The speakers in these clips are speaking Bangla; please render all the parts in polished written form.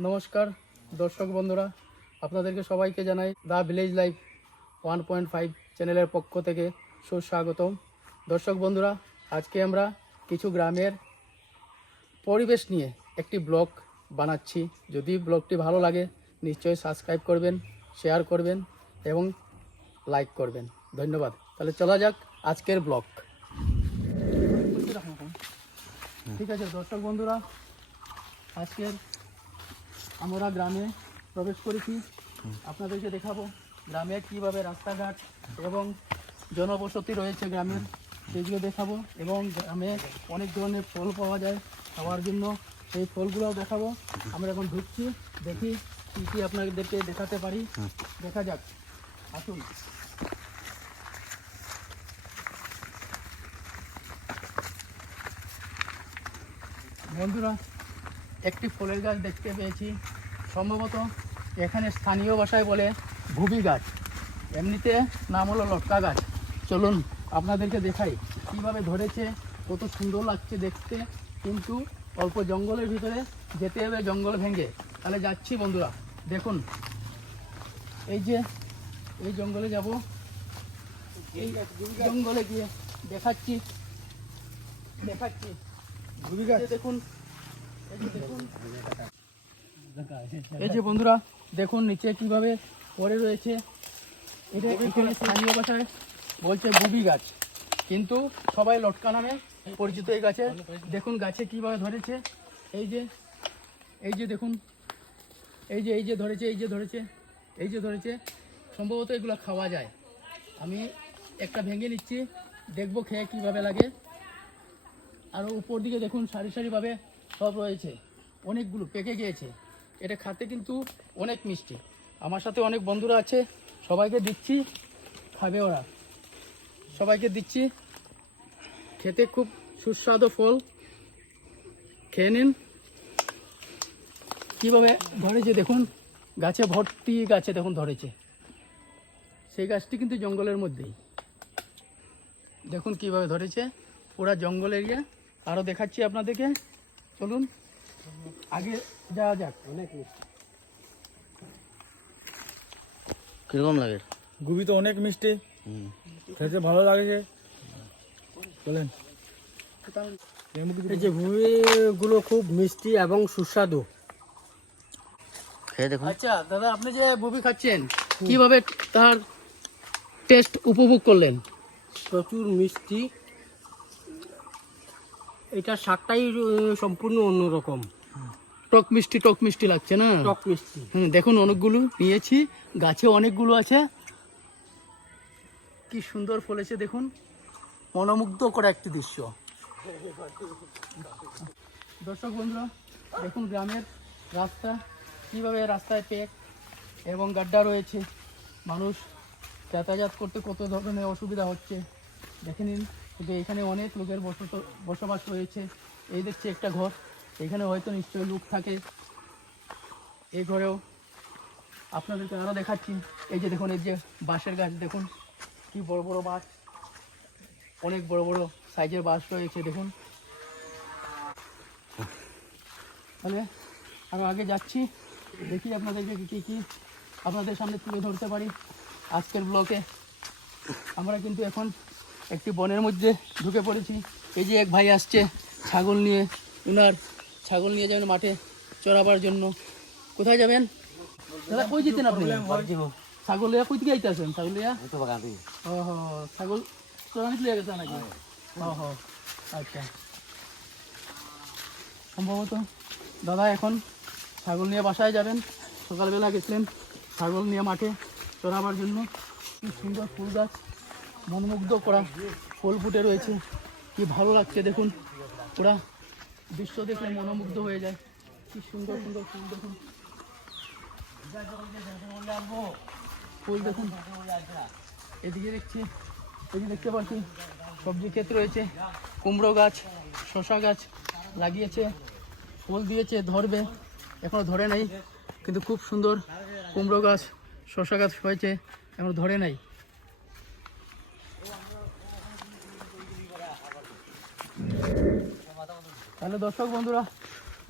নমস্কার দর্শক বন্ধুরা, আপনাদেরকে সবাইকে জানাই দ্য ভিলেজ লাইফ 1.5 চ্যানেলের পক্ষ থেকে সুস্বাগতম। দর্শক বন্ধুরা, আজকে আমরা কিছু গ্রামের পরিবেশ নিয়ে একটি ব্লগ বানাচ্ছি। যদি ব্লগটি ভালো লাগে নিশ্চয়ই সাবস্ক্রাইব করবেন, শেয়ার করবেন এবং লাইক করবেন। ধন্যবাদ। তাহলে চলা যাক আজকের ব্লগ। ঠিক আছে দর্শক বন্ধুরা, আজকের আমরা গ্রামে প্রবেশ করেছি। আপনাদেরকে দেখাবো গ্রামে কীভাবে রাস্তাঘাট এবং জনবসতি রয়েছে গ্রামের, সেগুলো দেখাবো। এবং গ্রামে অনেক ধরনের ফল পাওয়া যায় খাওয়ার জন্য, সেই ফলগুলোও দেখাবো। আমরা এখন ঢুকছি, দেখি কী কী আপনাদেরকে দেখাতে পারি। দেখা যাক, আসুন। বন্ধুরা, একটি ফলের গাছ দেখতে পেয়েছি। সম্ভবত এখানে স্থানীয় ভাষায় বলে ভুবি গাছ, এমনিতে নাম হলো লটকা গাছ। চলুন আপনাদেরকে দেখাই কীভাবে ধরেছে, কত সুন্দর লাগছে দেখতে। কিন্তু অল্প জঙ্গলের ভিতরে যেতে হবে, জঙ্গল ভেঙে। তাহলে যাচ্ছি বন্ধুরা, দেখুন এই জঙ্গলে যাব। এই জঙ্গলে গিয়ে দেখাচ্ছি ভুবি গাছ দেখুন। এই যে বন্ধুরা দেখুন নিচে কিভাবে পড়ে রয়েছে। এটা এখানে স্থানীয় ভাষায় বলছে বুবি গাছ, কিন্তু সবাই লটকা নামে পরিচিত এই গাছে। দেখুন গাছে কিভাবে ধরেছে। এই যে দেখুন, এই যে ধরেছে। সম্ভবত এগুলো খাওয়া যায়। আমি একটা ভেঙে নিচ্ছি, দেখবো খেয়ে কিভাবে লাগে। আরও উপর দিকে দেখুন সারি সারিভাবে সব রয়েছে, অনেকগুলো পেকে গিয়েছে। এটা খেতে কিন্তু অনেক মিষ্টি। আমার সাথে অনেক বন্ধুরা আছে, সবাইকে দিচ্ছি, খাবে ওরা। সবাইকে দিচ্ছি, খেতে খুব সুস্বাদু ফল, খেয়ে নিন। কীভাবে ধরেছে দেখুন, গাছে ভর্তি, গাছে দেখুন ধরেছে। সেই গাছটি কিন্তু জঙ্গলের মধ্যেই, দেখুন কিভাবে ধরেছে, পুরা জঙ্গল এরিয়া। আরও দেখাচ্ছি আপনাদেরকে, চলুন আগে যাওয়া যাক। অনেক মিষ্টি, কিরকম লাগে? গুবি তো অনেক মিষ্টি, খেতে ভালো লাগছে। চলেন। এই যে ভুঁইগুলো খুব মিষ্টি এবং সুস্বাদু। খেয়ে দেখুন। আচ্ছা দাদা, আপনি যে বুবি খাচ্ছেন কিভাবে তার টেস্ট উপভোগ করলেন? প্রচুর মিষ্টি, এটা স্বাদটাই সম্পূর্ণ অন্যরকম। টক মিষ্টি লাগছে না? টক মিষ্টি। দেখুন অনেকগুলো নিয়েছি, গাছে অনেকগুলো আছে। কি সুন্দর ফলেছে দেখুন, মনোমুগ্ধ করা একটি দৃশ্য। দর্শক বন্ধুরা দেখুন গ্রামের রাস্তা, কিভাবে রাস্তায় পেক এবং গাড্ডা রয়েছে। মানুষ যাতায়াত করতে কত ধরনের অসুবিধা হচ্ছে দেখে নিন। কিন্তু এখানে অনেক লোকের বসবাস রয়েছে। এই দেখছি একটা ঘর, এখানে হয়তো নিশ্চয়ই লোক থাকে। এই ঘরেও আপনাদেরকে আরও দেখাচ্ছি। এই যে দেখুন, এই যে বাঁশের গাছ দেখুন, কি বড় বড় বাঁশ, অনেক বড় বড় সাইজের বাঁশ রয়েছে দেখুন। তাহলে আরও আগে যাচ্ছি, দেখি আপনাদেরকে কী কী আপনাদের সামনে তুলে ধরতে পারি আজকের ব্লকে। আমরা কিন্তু এখন একটি বনের মধ্যে ঢুকে পড়েছি। এই যে এক ভাই আসছে ছাগল নিয়ে, উনার ছাগল নিয়ে যাবেন মাঠে চড়াবার জন্য। কোথায় যাবেন দাদা? কই যেতেন আপনি? ছাগল লিয়া কই থেকে আইতেছেন? ছাগল লিয়া ছাগল চড়ানি লিয়ে গেছে নাকি? আচ্ছা, সম্ভবত দাদা এখন ছাগল নিয়ে বাসায় যাবেন। সকালবেলা গেছিলেন ছাগল নিয়ে মাঠে চড়াবার জন্য। কি সুন্দর ফুল গাছ, মনমুগ্ধ করা ফুল ফুটে রয়েছে, কি ভালো লাগছে দেখুন। পুরা দৃশ্য দেখলে মনোমুগ্ধ হয়ে যায়। কি সুন্দর সুন্দর ফুল দেখুন, ফুল দেখুন। এদিকে দেখছি, এদিকে দেখতে পাচ্ছি সবজি ক্ষেত রয়েছে, কুমড়ো গাছ, শশা গাছ লাগিয়েছে, ফুল দিয়েছে, ধরবে, এখনো ধরে নাই। কিন্তু খুব সুন্দর কুমড়ো গাছ, শশা গাছ হয়েছে, এখনো ধরে নাই। তাহলে দর্শক বন্ধুরা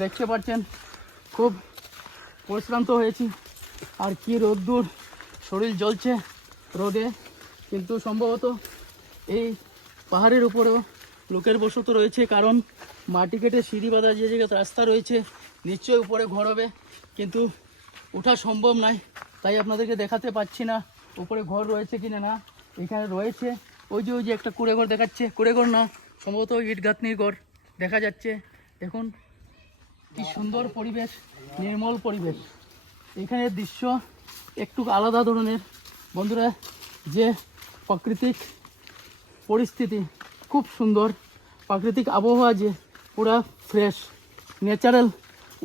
দেখতে পাচ্ছেন খুব পরিশ্রান্ত হয়েছি। আর কি রোদ্দুর, শরীর জ্বলছে রোদে। কিন্তু সম্ভবত এই পাহাড়ের উপরেও লোকের বসতি রয়েছে, কারণ মাটি কেটে সিঁড়ি বাঁধা যে জায়গায় রাস্তা রয়েছে নিশ্চয়ই উপরে ঘর হবে, কিন্তু ওঠা সম্ভব নয়, তাই আপনাদেরকে দেখাতে পাচ্ছি না উপরে ঘর রয়েছে কিনা। না, এখানে রয়েছে। ওই যে একটা কুড়ে ঘর দেখাচ্ছে, কুড়ে ঘর না, সম্ভবত ইট গাঁথনির ঘর দেখা যাচ্ছে। দেখুন কি সুন্দর পরিবেশ, নির্মল পরিবেশ। এখানের দৃশ্য একটু আলাদা ধরনের বন্ধুরা। যে প্রাকৃতিক পরিস্থিতি খুব সুন্দর, প্রাকৃতিক আবহাওয়া যে পুরা ফ্রেশ, ন্যাচারাল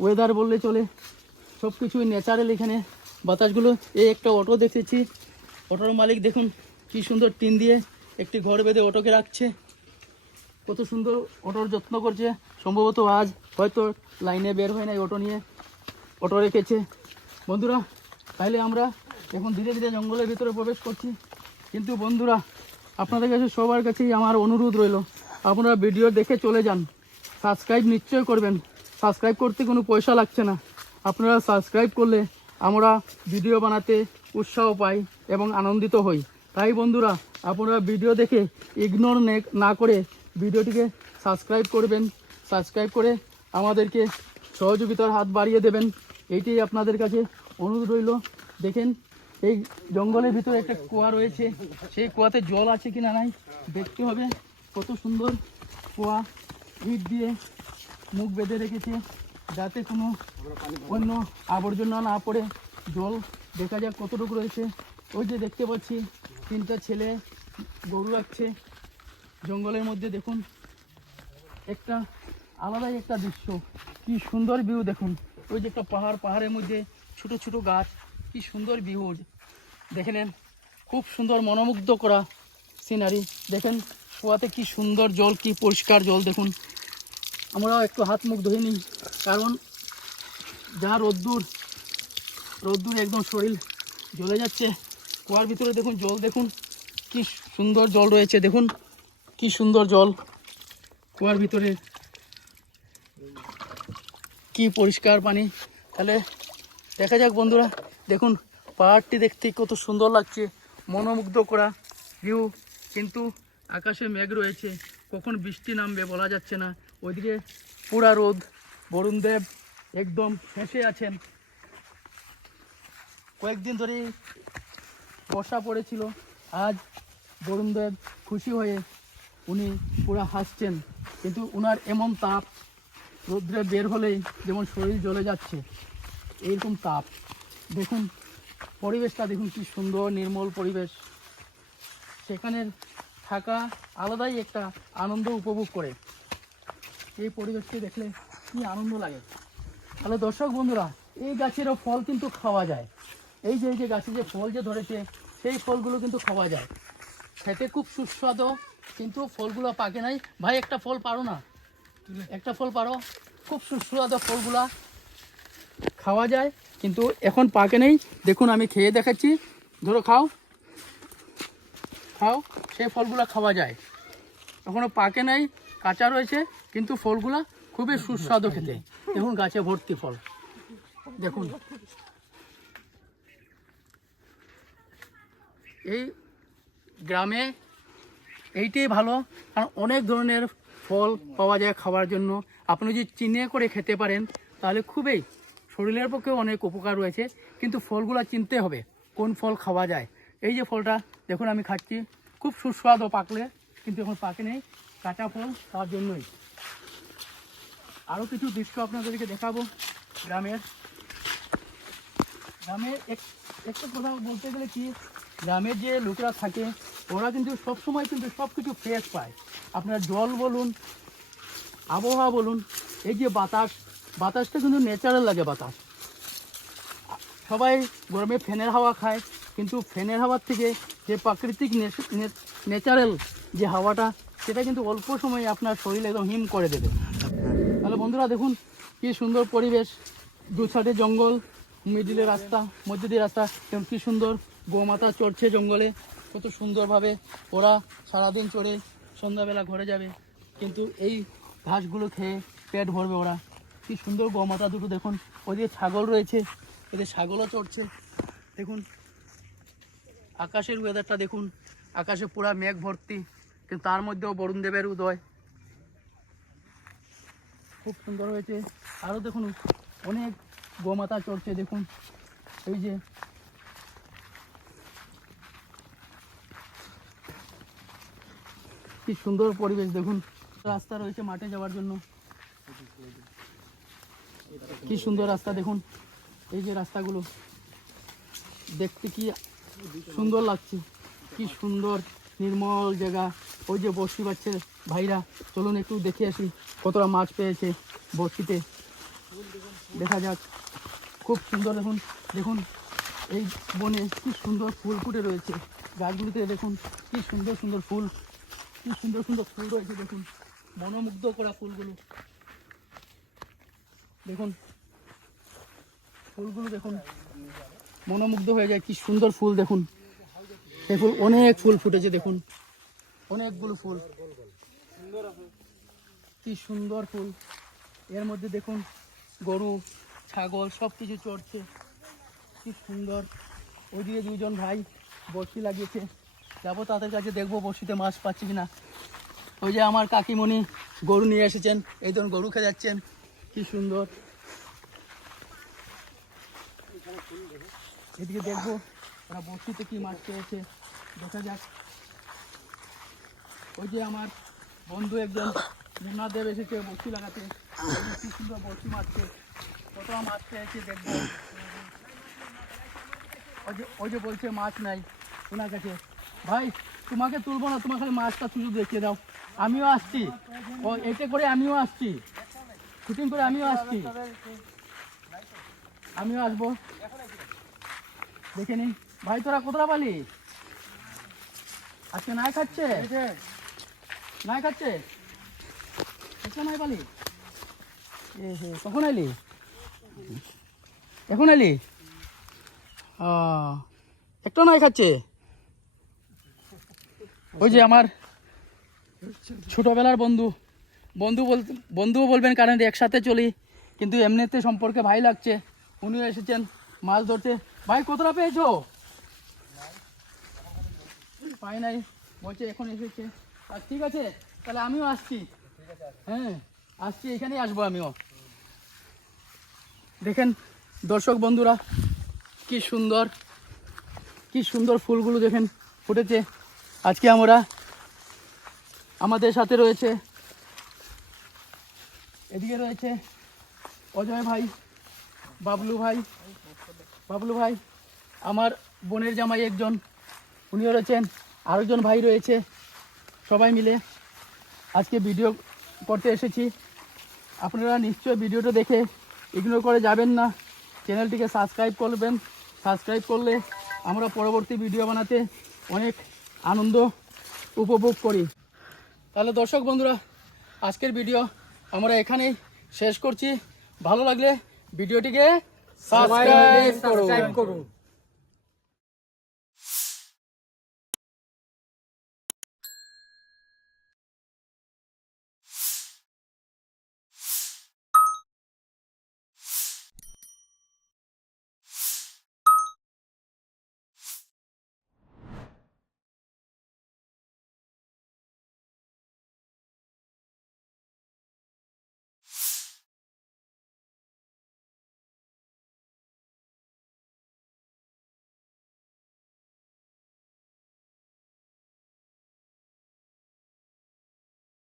ওয়েদার বললে চলে। সব কিছুই ন্যাচারাল এখানে। বাতাসগুলো, এই একটা অটো দেখেছি, অটোর মালিক দেখুন কি সুন্দর টিন দিয়ে একটি ঘর বেঁধে অটোকে রাখছে, কত সুন্দর অটোর যত্ন করছে। সম্ভবত আজ হয়তো লাইনে বের হয় নাই, অটো নিয়ে অটো রেখেছে। বন্ধুরা, তাইলে আমরা এখন ধীরে ধীরে জঙ্গলের ভিতরে প্রবেশ করছি। কিন্তু বন্ধুরা, আপনাদের কাছে সবার কাছেই আমার অনুরোধ রইল, আপনারা ভিডিও দেখে চলে যান, সাবস্ক্রাইব নিশ্চয় করবেন। সাবস্ক্রাইব করতে কোনো পয়সা লাগছে না, আপনারা সাবস্ক্রাইব করলে আমরা ভিডিও বানাতে উৎসাহ পাই এবং আনন্দিত হই। তাই বন্ধুরা, আপনারা ভিডিও দেখে ইগনোর না করে ভিডিওটিকে সাবস্ক্রাইব করবেন, সাবস্ক্রাইব করে আমাদেরকে সহযোগিতার হাত বাড়িয়ে দেবেন, এইটাই আপনাদের কাছে অনুরোধ রইল। দেখেন এই জঙ্গলের ভিতরে একটা কুয়া রয়েছে, সেই কুয়াতে জল আছে কি না নাই দেখতে হবে। কত সুন্দর কুয়া, ইট দিয়ে মুখ বেঁধে রেখেছে যাতে কোনো অন্য আবর্জনা না পড়ে। জল দেখা যাক কতটুকু রয়েছে। ওই যে দেখতে পাচ্ছি 3টা ছেলে গরু রাখছে জঙ্গলের মধ্যে। দেখুন একটা আলাদাই একটা দৃশ্য, কি সুন্দর ভিউ। দেখুন ওই যে একটা পাহাড়, পাহাড়ের মধ্যে ছোট ছোট গাছ, কি সুন্দর ভিউ দেখে নেন। খুব সুন্দর মনোমুগ্ধ করা সিনারি। দেখেন কুয়াতে কি সুন্দর জল, কি পরিষ্কার জল। দেখুন আমরাও একটু হাত মুখ ধুয়ে নিই, কারণ যা রোদ্দুর একদম শরীর জ্বলে যাচ্ছে। কুয়ার ভিতরে দেখুন জল, দেখুন কি সুন্দর জল রয়েছে। দেখুন কি সুন্দর জল কুয়ার ভিতরে, কি পরিষ্কার পানি। তাহলে দেখা যাক বন্ধুরা। দেখুন পাহাড়টি দেখতে কত সুন্দর লাগছে, মনোমুগ্ধ করা ভিউ। কিন্তু আকাশে মেঘ রয়েছে, কখন বৃষ্টি নামবে বলা যাচ্ছে না। ওইদিকে পুরা রোদ, বরুণদেব একদম ফেঁসে আছেন। কয়েকদিন ধরে বর্ষা পড়েছিল, আজ বরুণদেব খুশি হয়ে উনি পুরা হাসছেন। কিন্তু উনার এমন তাপ, রৌদ্রে বের হলেই যেমন শরীর জ্বলে যাচ্ছে, এইরকম তাপ। দেখুন পরিবেশটা, দেখুন কি সুন্দর নির্মল পরিবেশ। সেখানের থাকা আলাদাই একটা আনন্দ উপভোগ করে। এই পরিবেশকে দেখলে কি আনন্দ লাগে। তাহলে দর্শক বন্ধুরা, এই গাছেরও ফল কিন্তু খাওয়া যায়। এই যে গাছে যে ফল যে ধরেছে, সেই ফলগুলো কিন্তু খাওয়া যায়, খেতে খুব সুস্বাদু। কিন্তু ফলগুলো পাকে নাই। ভাই একটা ফল পারো না, একটা ফল পারো। খুব সুস্বাদু ফলগুলা খাওয়া যায়, কিন্তু এখন পাকে নেই। দেখুন আমি খেয়ে দেখাচ্ছি, ধরো খাও খাও। সেই ফলগুলা খাওয়া যায়, এখনো পাকে নাই, কাঁচা রয়েছে, কিন্তু ফলগুলা খুবই সুস্বাদু খেতে। দেখুন গাছে ভর্তি ফল। দেখুন এই গ্রামে এইটাই ভালো, কারণ অনেক ধরনের ফল পাওয়া যায় খাওয়ার জন্য। আপনি যদি চিনে করে খেতে পারেন তাহলে খুবই শরীরের পক্ষে অনেক উপকার রয়েছে। কিন্তু ফলগুলো চিনতে হবে কোন ফল খাওয়া যায়। এই যে ফলটা দেখুন আমি খাচ্ছি, খুব সুস্বাদু পাকলে, কিন্তু এখন পাকে নেই, কাঁচা ফল তার জন্যই। আরও কিছু দৃশ্য আপনাদেরকে দেখাবো গ্রামের। একটা কথা বলতে গেলে কি, গ্রামের যে লোকেরা থাকে ওরা কিন্তু সবসময় কিন্তু সব কিছু ফ্রেশ পায়। আপনার জল বলুন, আবহাওয়া বলুন, এই যে বাতাসটা কিন্তু ন্যাচারাল লাগে। বাতাস সবাই গরমে ফ্যানের হাওয়া খায়, কিন্তু ফ্যানের হাওয়ার থেকে যে প্রাকৃতিক ন্যাচারাল যে হাওয়াটা, সেটা কিন্তু অল্প সময়ে আপনার শরীর একদম হিম করে দেবে। তাহলে বন্ধুরা দেখুন কি সুন্দর পরিবেশ, দু সাইডে জঙ্গল, মিডিলে রাস্তা, মধ্যে দিয়ে রাস্তা। এবং কী সুন্দর গোমাতা চড়ছে জঙ্গলে, কত সুন্দরভাবে। ওরা সারাদিন চড়ে সন্ধ্যাবেলা ঘরে যাবে, কিন্তু এই ঘাসগুলো খেয়ে পেট ভরবে ওরা। কি সুন্দর গোমাতা দুটো দেখুন। ওদিকে ছাগল রয়েছে, এদের ছাগলও চড়ছে। দেখুন আকাশের ওয়েদারটা দেখুন, আকাশে পুরা মেঘ ভর্তি, কিন্তু তার মধ্যেও বরুণ দেবের উদয়, খুব সুন্দর হয়েছে। আরও দেখুন অনেক গোমাতা চড়ছে, দেখুন এই যে কি সুন্দর পরিবেশ। দেখুন রাস্তা রয়েছে মাঠে যাওয়ার জন্য, কি সুন্দর রাস্তা। দেখুন এই যে রাস্তাগুলো দেখতে কি সুন্দর লাগছে, কি সুন্দর নির্মল জায়গা। ওই যে বড়শি বাচ্ছে ভাইরা, চলুন একটু দেখে আসি কতটা মাছ পেয়েছে বড়শিতে, দেখা যাক। খুব সুন্দর দেখুন, দেখুন এই বনে কি সুন্দর ফুল ফুটে রয়েছে, গাছগুলিতে দেখুন কি সুন্দর সুন্দর ফুল, কি সুন্দর সুন্দর ফুল রয়েছে। দেখুন মনোমুগ্ধ করা ফুলগুলো, দেখুন ফুলগুলো দেখুন মনোমুগ্ধ হয়ে যায়, কি সুন্দর ফুল। দেখুন এই ফুল, অনেক ফুল ফুটেছে, দেখুন অনেকগুলো ফুল, কি সুন্দর ফুল। এর মধ্যে দেখুন গরু ছাগল সব কিছু চড়ছে, কি সুন্দর। ওইদিকে দুইজন ভাই বড়শি লাগিয়েছে, যাবো তাদের কাছে, দেখবো বড়শিতে মাছ পাচ্ছি কিনা। ওই যে আমার কাকিমণি গরু নিয়ে এসেছেন, এই ধরুন গরু খেয়ে যাচ্ছেন, কি সুন্দর। এদিকে দেখবো ওরা বড়শিতে কি মাছ পেয়েছে, দেখা যাক। ওই যে আমার বন্ধু একজন মুন্না দেব এসেছে বড়শি লাগাতে, কি সুন্দর বড়শি মারছে, কত মাছ পেয়েছে দেখবো। ওই যে বলছে মাছ নাই ওনার কাছে, ভাই তোমাকে তুলবো না, তোমার খালি মাছটা শুধু দেখিয়ে দাও, আমিও আসছি। ও এতে করে আমিও আসছি, শুটিং করে আমিও আসছি, আমিও আসবো, দেখে নি। ভাই তোরা কোথায় পালি আজকে? নাই খাচ্ছে, নাই খাচ্ছে, নাই পালি। কখন এলি? এখন এলি? একটু নাই খাচ্ছে। ওই যে আমার ছোটবেলার বন্ধুও বলবেন, কারণ একসাথে চলি, কিন্তু এমনিতে সম্পর্কে ভাই লাগছে। উনিও এসেছেন মাছ ধরতে। ভাই কতটা পেয়েছো? পাই নাই বলছে, এখন এসেছে। আর ঠিক আছে তাহলে আমিও আসছি, হ্যাঁ আসছি, এখানেই আসবো আমিও। দেখেন দর্শক বন্ধুরা কি সুন্দর, কি সুন্দর ফুলগুলো দেখেন ফুটেছে। আজকে আমরা আমাদের সাথে রয়েছে, এদিকে রয়েছে অজয় ভাই, বাবলু ভাই, আমার বোনের জামাই একজন, উনিও রয়েছেন, আরেকজন ভাই রয়েছে, সবাই মিলে আজকে ভিডিও করতে এসেছি। আপনারা নিশ্চয়ই ভিডিওটা দেখে ইগনোর করে যাবেন না, চ্যানেলটিকে সাবস্ক্রাইব করবেন। সাবস্ক্রাইব করলে আমরা পরবর্তী ভিডিও বানাতে অনেক আনন্দ উপভোগ করি। তাহলে দর্শক বন্ধুরা আজকের ভিডিও আমরা এখানেই শেষ করছি। ভালো লাগলে ভিডিওটিকে সাবস্ক্রাইব করুন।